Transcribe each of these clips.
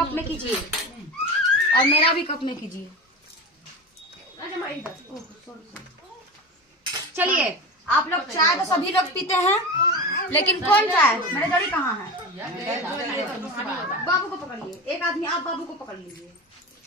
Cup में कीजिए और मेरा भी कप में कीजिए। चलिए, आप लोग चाय तो सभी लोग पीते हैं, लेकिन कौन चाय? मेरे जड़ी कहाँ है? बाबू को पकड़िए, एक आदमी आप बाबू को पकड़ लीजिए।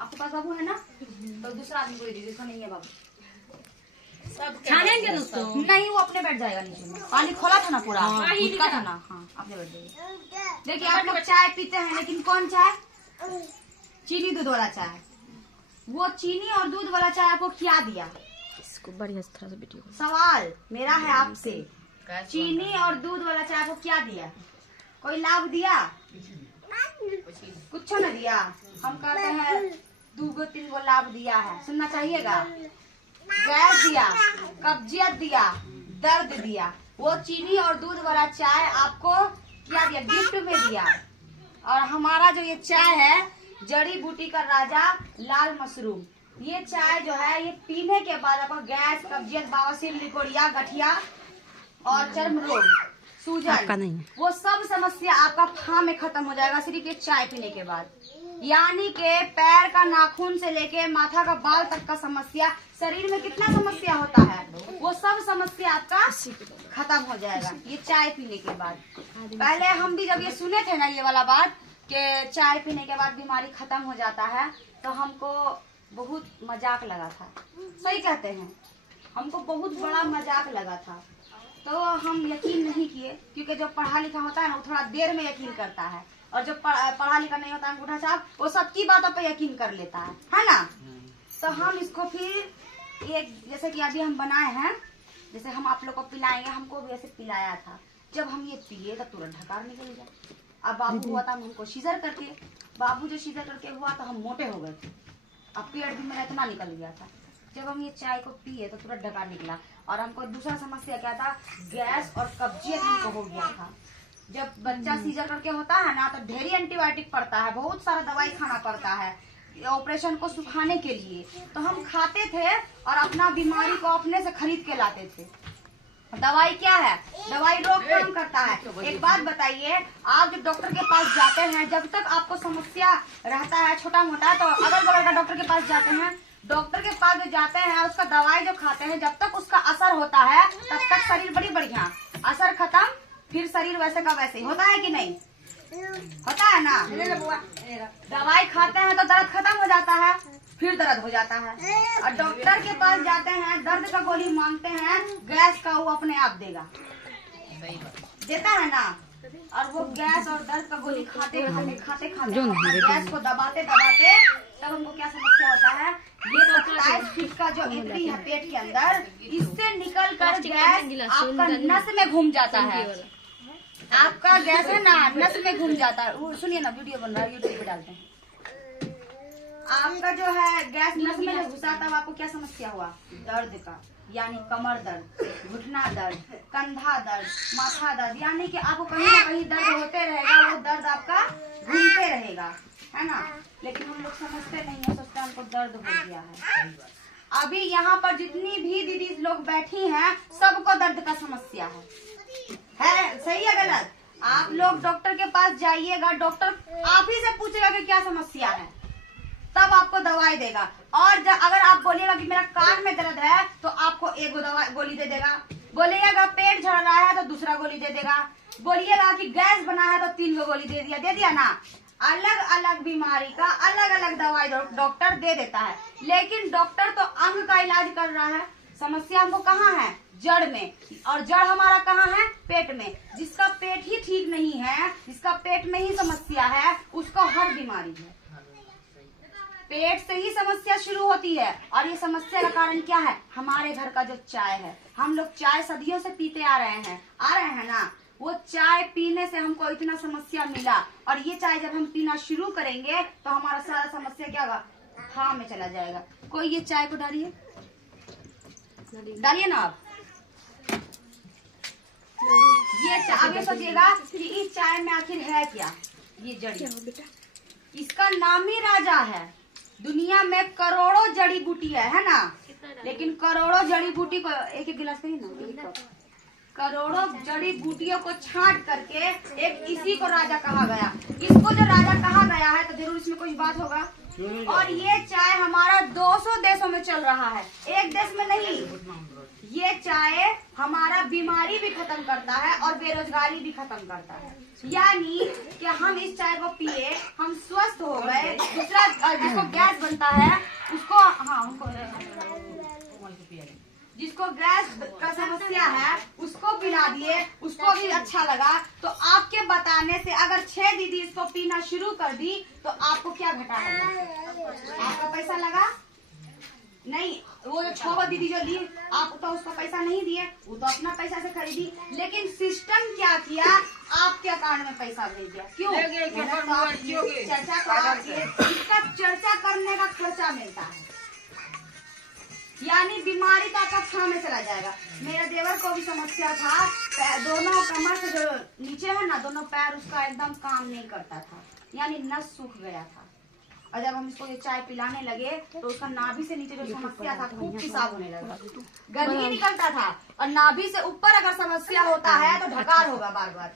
आपके पास बाबू है ना, तो दूसरा आदमी को दे दीजिए, इसका नहीं है बाबू। छानेंगे दोस्तों? नहीं, वो अपने बैठ जाएगा नीचे में। पानी खोला था ना पूरा, उसका था ना। हाँ, अपने बैठ जाइए। देखिए, आप लोग चाय पीते हैं, लेकिन कौन चाय? चीनी दूध वाला चाय। वो चीनी और दूध वाला चाय आपको क्या दिया? इसको बढ़िया से थोड़ा सा वीडियो। सवाल मेरा है आपसे, चीनी और दूध वाला चाय आपको क्या दिया? कोई लाभ दिया? कुछ न दिया। हम कहते हैं 2-3 लाभ दिया है, सुनना चाहिएगा। गैस दिया, कब्जियत दिया, दर्द दिया। वो चीनी और दूध वाला चाय आपको क्या दिया? गिफ्ट में दिया। और हमारा जो ये चाय है, जड़ी बूटी का राजा लाल मशरूम, ये चाय जो है, ये पीने के बाद आपको गैस, कब्जियत, बवासीर, लिकोरिया, गठिया और चर्म रोग, सूजन, वो सब समस्या आपका फार्म में खत्म हो जाएगा सिर्फ ये चाय पीने के बाद। यानी के पैर का नाखून से लेके माथा का बाल तक का समस्या, शरीर में कितना समस्या होता है, वो सब समस्या आपका खत्म हो जाएगा ये चाय पीने के बाद। पहले हम भी जब ये सुने थे ना ये वाला बात कि चाय पीने के बाद बीमारी खत्म हो जाता है, तो हमको बहुत मजाक लगा था। सही कहते हैं, हमको बहुत बड़ा मजाक लगा था। तो हम यकीन नहीं किए, क्योंकि जो पढ़ा लिखा होता है ना, वो थोड़ा देर में यकीन करता है, और जो पढ़ा लिखा नहीं होता है अंगूठा छाप, वो सबकी बातों पे यकीन कर लेता है ना। तो हम इसको फिर एक, जैसे कि अभी हम बनाए हैं, जैसे हम आप लोग को पिलाएंगे, हमको भी ऐसे पिलाया था। जब हम ये पिए तो तुरंत ढकार निकल गया। अब बाबू हुआ था हमको सीजर करके, बाबू जो सीजर करके हुआ तो हम मोटे हो गए थे, अब पेट भी मेरा इतना निकल गया था। जब हम ये चाय को पिए तो तुरंत ढकार निकला। और हमको दूसरा समस्या क्या था? गैस और कब्जियत हमको हो गया था। जब बच्चा सीजर करके होता है ना, तो ढेरी एंटीबायोटिक पड़ता है, बहुत सारा दवाई खाना पड़ता है ऑपरेशन को सुखाने के लिए। तो हम खाते थे और अपना बीमारी को अपने से खरीद के लाते थे। दवाई क्या है? दवाई रोकथाम करता है। एक बात बताइए, आप जब डॉक्टर के पास जाते हैं, जब तक आपको समस्या रहता है छोटा मोटा, तो अगल बगल का डॉक्टर के पास जाते हैं, डॉक्टर के पास जो जाते हैं, उसका दवाई जो खाते हैं, जब तक उसका असर होता है तब तक शरीर बड़ी बढ़िया, असर खत्म, फिर शरीर वैसे का वैसे ही होता है कि नहीं होता है ना। दवाई खाते हैं तो दर्द खत्म हो जाता है, फिर दर्द हो जाता है। और डॉक्टर के पास जाते हैं, दर्द का गोली मांगते हैं, गैस का वो अपने आप देगा, देता है ना। और वो गैस और दर्द का गोली खाते गैस को दबाते तब हमको क्या समस्या होता है? ये 27 फीट का जो एंट्री है पेट के अंदर, इससे निकल कर गैस आपका नस में घूम जाता है। आपका गैस है ना, नस में घूम जाता है। सुनिए ना, वीडियो बन रहा है, यूट्यूब पे डालते हैं। आपका जो है गैस नस में जो घुसा, तब आपको क्या समस्या हुआ? दर्द का, यानी कमर दर्द, घुटना दर्द, कंधा दर्द, माथा दर्द, यानी कि आपको कहीं ना कहीं दर्द होते रहेगा, वो दर्द आपका घूमते रहेगा, है ना। लेकिन हम लोग समझते नहीं है, सोचते हमको दर्द हो गया है। अभी यहाँ पर जितनी भी दीदी लोग बैठी हैं, सबको दर्द का समस्या है सही है गलत? आप लोग डॉक्टर के पास जाइएगा, डॉक्टर आप ही से पूछेगा कि क्या समस्या है, तब आपको दवाई देगा। और अगर आप बोलिएगा कि मेरा कान में दर्द है, तो आपको एक गोली दे देगा। बोलिएगा पेट झड़ रहा है तो दूसरा गोली दे देगा। बोलिएगा कि गैस बना है तो 3 गोली दे दिया ना। अलग अलग बीमारी का अलग अलग दवाई डॉक्टर दे देता है। लेकिन डॉक्टर तो अंग का इलाज कर रहा है, समस्या हमको कहाँ है? जड़ में। और जड़ हमारा कहाँ है? पेट में। जिसका पेट ही ठीक नहीं है, जिसका पेट में ही समस्या है, उसको हर बीमारी है। पेट से ही समस्या शुरू होती है। और ये समस्या का कारण क्या है? हमारे घर का जो चाय है। हम लोग चाय सदियों से पीते आ रहे हैं ना। वो चाय पीने से हमको इतना समस्या मिला, और ये चाय जब हम पीना शुरू करेंगे तो हमारा सारा समस्या क्या होगा? हाँ में चला जाएगा। कोई ये चाय को डालिए ना आप। ये आगे सोचिएगा कि इस चाय में आखिर है क्या? ये जड़ी, इसका नाम ही राजा है। दुनिया में करोड़ों जड़ी बूटी है ना, लेकिन करोड़ों जड़ी बूटी को एक गिलास करिए ना, करोड़ों जड़ी बूटियों को छांट करके एक इसी को राजा कहा गया। इसको जो राजा कहा गया है, तो जरूर इसमें कुछ बात होगा। और ये चाय हमारा 200 देशों में चल रहा है, एक देश में नहीं। ये चाय हमारा बीमारी भी खत्म करता है और बेरोजगारी भी खत्म करता है। यानी कि हम इस चाय को पिए, हम स्वस्थ हो गए। दूसरा जिसको गैस बनता है उसको, हाँ जिसको गैस का समस्या है उसको पिला दिए, उसको भी अच्छा लगा। तो आपके बताने से अगर 6 दीदी इसको पीना शुरू कर दी तो आपको क्या घटा है? आपका पैसा लगा नहीं। वो जो 6 दीदी जो ली, आप तो उसका पैसा नहीं दिए, वो तो अपना पैसा से खरीदी। लेकिन सिस्टम क्या किया, आपके अकाउंट में पैसा भेज दिया। क्यों? चर्चा इसका चर्चा करने का खर्चा मिलता है, यानी बीमारी का कक्षा में चला जाएगा। मेरा देवर को भी समस्या था, दोनों कमर से जो नीचे है ना, दोनों पैर उसका एकदम काम नहीं करता था, यानी नस सूख गया था। और जब हम इसको ये चाय पिलाने लगे तो उसका नाभि से नीचे जो समस्या था, खूब पेशाब होने लगा, गंदगी निकलता था। और नाभि से ऊपर अगर समस्या होता है तो ढकार होगा बार बार।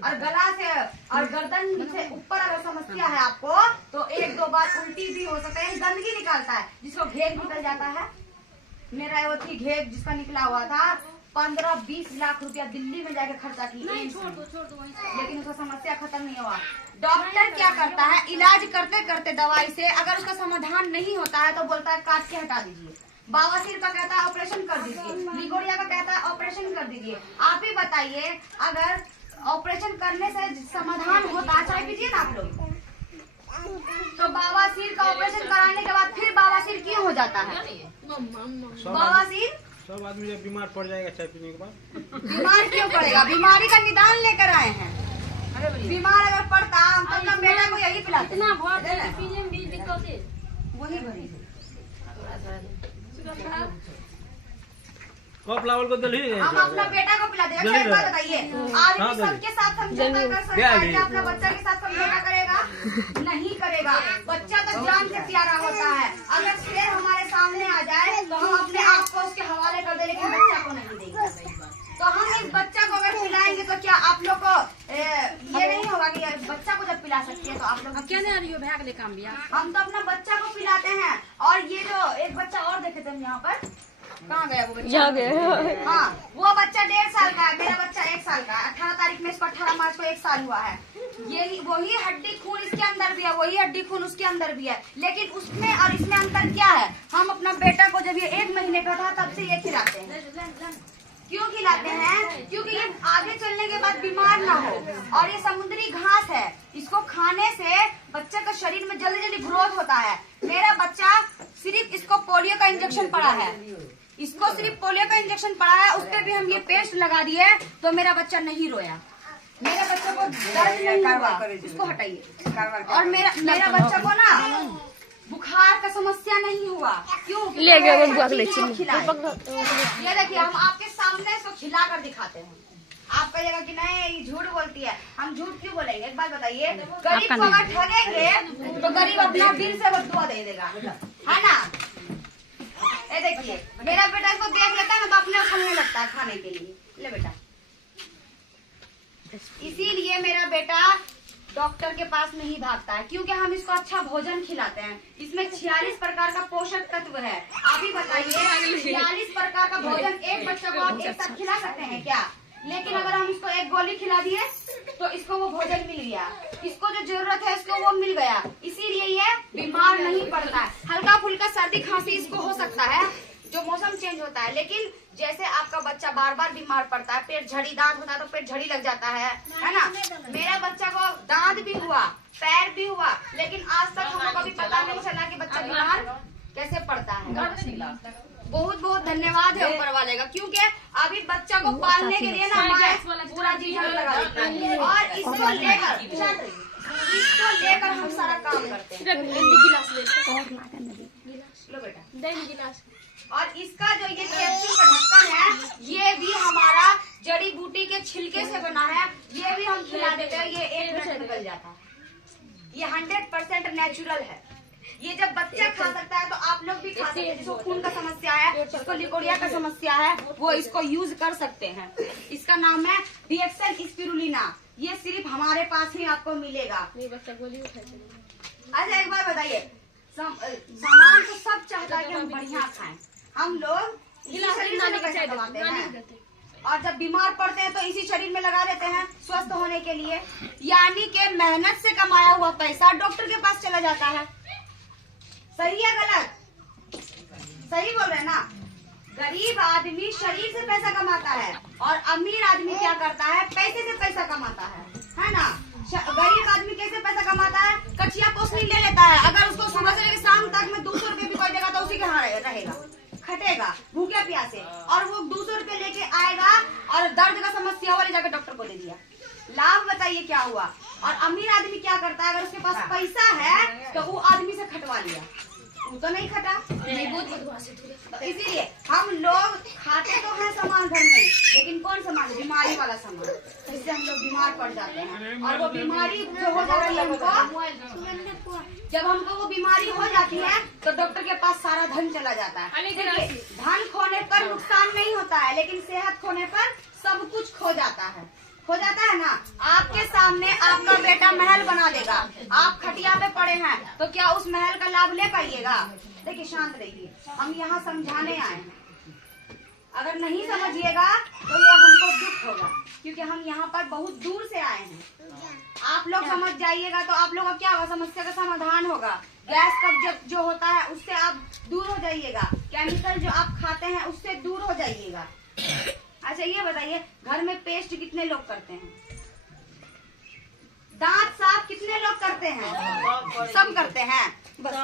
और गला से और गर्दन से ऊपर अगर समस्या है आपको तो 1-2 बार उल्टी भी हो सकता है, गंदगी निकालता है, जिसको घेग निकल जाता है। मेरा वो थी घेग जिसका निकला हुआ था, 15-20 लाख रुपया दिल्ली में जाके खर्चा की, लेकिन उसका समस्या खत्म नहीं हुआ। डॉक्टर क्या करता है, इलाज करते करते दवाई से अगर उसका समाधान नहीं होता है तो बोलता है काट के हटा दीजिए। बवासीर का कहता है ऑपरेशन कर दीजिए, लिगोरिया का कहता है ऑपरेशन कर दीजिए। आप ही बताइए, अगर ऑपरेशन करने से समाधान होता है, चाय पीजिए ना आप लोग, तो बवासीर का ऑपरेशन कराने के बाद फिर बवासीर क्यों हो जाता है? बवासीर सब आदमी जब बीमार पड़ जाएगा चाय पीने के बाद। बीमार क्यों पड़ेगा? बीमारी का निदान लेकर आए हैं। बीमार अगर पड़ता हम तो अपना बेटा को यही पिलाते। वही भरी कप लावल को दली हम अपना बेटा को पिलाते। अच्छा एक बात बताइए, आदमी सबके साथ समझौता कर सकता है क्या अपना बच्चा के साथ समझौता करेगा? नहीं करेगा। बच्चा तो जान से प्यारा होता है। अगर शेर हमारे सामने आ जाए तो हम अपने आप को उसके हवाले कर दे, लेकिन बच्चा को नहीं देंगे। तो हम इस बच्चा को अगर पिलाएंगे तो क्या आप लोग को ये नहीं होगा कि बच्चा को जब पिला सकती है तो आप लोग क्या नहीं भाग ले काम बिया। हम तो अपना बच्चा को पिलाते हैं। और ये जो एक बच्चा और देखे थे हम यहाँ पर, कहाँ गया वो बच्चा? हाँ, वो बच्चा 1.5 साल का है, मेरा बच्चा 1 साल का है। 18 तारीख में इसको 18 मार्च को 1 साल हुआ है। ये वही हड्डी खून इसके अंदर भी है, वही हड्डी खून उसके अंदर भी है, लेकिन उसमें और इसमें अंतर क्या है? हम अपना बेटा को जब ये 1 महीने का था तब से ये खिलाते हैं। क्यों खिलाते हैं? क्योंकि ये आगे चलने के बाद बीमार ना हो। और ये समुद्री घास है, इसको खाने से बच्चे का शरीर में जल्दी जल्दी ग्रोथ होता है। मेरा बच्चा सिर्फ इसको पोलियो का इंजेक्शन पड़ा है, इसको सिर्फ पोलियो का इंजेक्शन पड़ा है, उस पर भी हम ये पेस्ट लगा दिए तो मेरा बच्चा नहीं रोया। मेरे बच्चे को दर्द नहीं हुआ, इसको हटाइए। और मेरा बच्चा को ना बुखार का समस्या नहीं हुआ। क्यों? ले गया वो ये देखिए, हम आपके सामने इसको खिला कर दिखाते हैं। आप कहिएगा कि नहीं झूठ बोलती है। हम झूठ क्यों बोलेंगे? एक बात बताइए, गरीब को अगर ठगेंगे तो गरीब अपना दिल से बदुआ दे देगा, है ना? ये देखिए, मेरा बेटा इसको देख लेता है ना तो अपने उछलने लगता है खाने के लिए। ले बेटा, इसीलिए मेरा बेटा डॉक्टर के पास नहीं भागता है, क्योंकि हम इसको अच्छा भोजन खिलाते हैं। इसमें 46 प्रकार का पोषक तत्व है। आप ही बताइए, 46 प्रकार का भोजन एक बच्चे को आप एक साथ खिला सकते हैं क्या? लेकिन अगर हम इसको एक गोली खिला दिए तो इसको वो भोजन मिल गया, इसको जो जरूरत है इसको वो मिल गया। इसीलिए ये बीमार नहीं पड़ता है। हल्का फुल्का सर्दी खांसी इसको हो सकता है, जो मौसम चेंज होता है, लेकिन जैसे आपका बच्चा बार बार बीमार पड़ता है, पेट झड़ी, दांत होता है तो पेट झड़ी लग जाता है ना? मेरा बच्चा को दांत भी हुआ, पैर भी हुआ, लेकिन आज तक हमको कभी पता नहीं चला कि बच्चा बीमार कैसे पड़ता है। बहुत बहुत धन्यवाद है ऊपर वाले का, क्योंकि अभी बच्चा को पालने के लिए ना हमारा पूरा जीवन लगा देता है। और इसको लेकर हम सारा काम करते हैं। लो बेटा, और इसका जो ये कैप्सूल का ढक्कन है, ये भी हमारा जड़ी बूटी के छिलके से बना है। ये भी हम खिला देते हैं, ये 1 मिनट में निकल जाता है। ये 100% नेचुरल है। ये जब बच्चा खा सकता है तो आप लोग भी खा सकते हैं। जिसको खून का समस्या है, जिसको लिकोरिया का समस्या है, वो इसको यूज कर सकते हैं। इसका नाम है DXL स्पिरुलिना। ये सिर्फ हमारे पास ही आपको मिलेगा। अच्छा एक बार बताइए, सामान तो सब चाहता है कि हम बढ़िया खाएं। हम लोग इसी शरीर से पैसा कमाते हैं और जब बीमार पड़ते हैं तो इसी शरीर में लगा देते हैं स्वस्थ होने के लिए। यानी कि मेहनत से कमाया हुआ पैसा डॉक्टर के पास चला जाता है। सही है गलत? सही बोल रहे हैं ना? गरीब आदमी शरीर से पैसा कमाता है और अमीर आदमी क्या करता है? पैसे से पैसा कमाता है ना? गरीब आदमी कैसे पैसा कमाता है? कचिया पोसनी ले लेता है। अगर उसको सुबह से लेकर शाम तक में 200 रुपये भी कोई देगा तो उसी के यहाँ रहेगा, खटेगा भूखे प्यासे, और वो 200 रुपये लेके आएगा और दर्द का समस्या वाले जाकर डॉक्टर को दे दिया। लाभ बताइए क्या हुआ? और अमीर आदमी क्या करता है? अगर उसके पास पैसा है तो वो आदमी से खटवा लिया, वो तो नहीं खटा। तो इसीलिए हम लोग खाते तो हैं सामान घर में, लेकिन कौन सामान? बीमारी वाला सामान, जिससे हम लोग बीमार पड़ जाते हैं। और वो बीमारी जो हो जाती है हमको, जब हमको वो बीमारी हो जाती है तो डॉक्टर के पास सारा धन चला जाता है। धन खोने पर नुकसान नहीं होता है, लेकिन सेहत खोने पर सब कुछ खो जाता है। हो जाता है ना? आपके सामने आपका बेटा महल बना देगा, आप खटिया पे पड़े हैं, तो क्या उस महल का लाभ ले पाइएगा? देखिए शांत रहिए, हम यहाँ समझाने आए हैं। अगर नहीं समझिएगा तो ये हमको दुख होगा, क्योंकि हम यहाँ पर बहुत दूर से आए हैं। आप लोग समझ जाइएगा तो आप लोग का क्या होगा? समस्या का समाधान होगा। गैस कब्ज जो होता है उससे आप दूर हो जाइएगा, केमिकल जो आप खाते हैं उससे दूर हो जाइएगा। अच्छा ये बताइए, घर में पेस्ट कितने लोग करते हैं? दांत साफ कितने लोग करते हैं? सब करते हैं बस।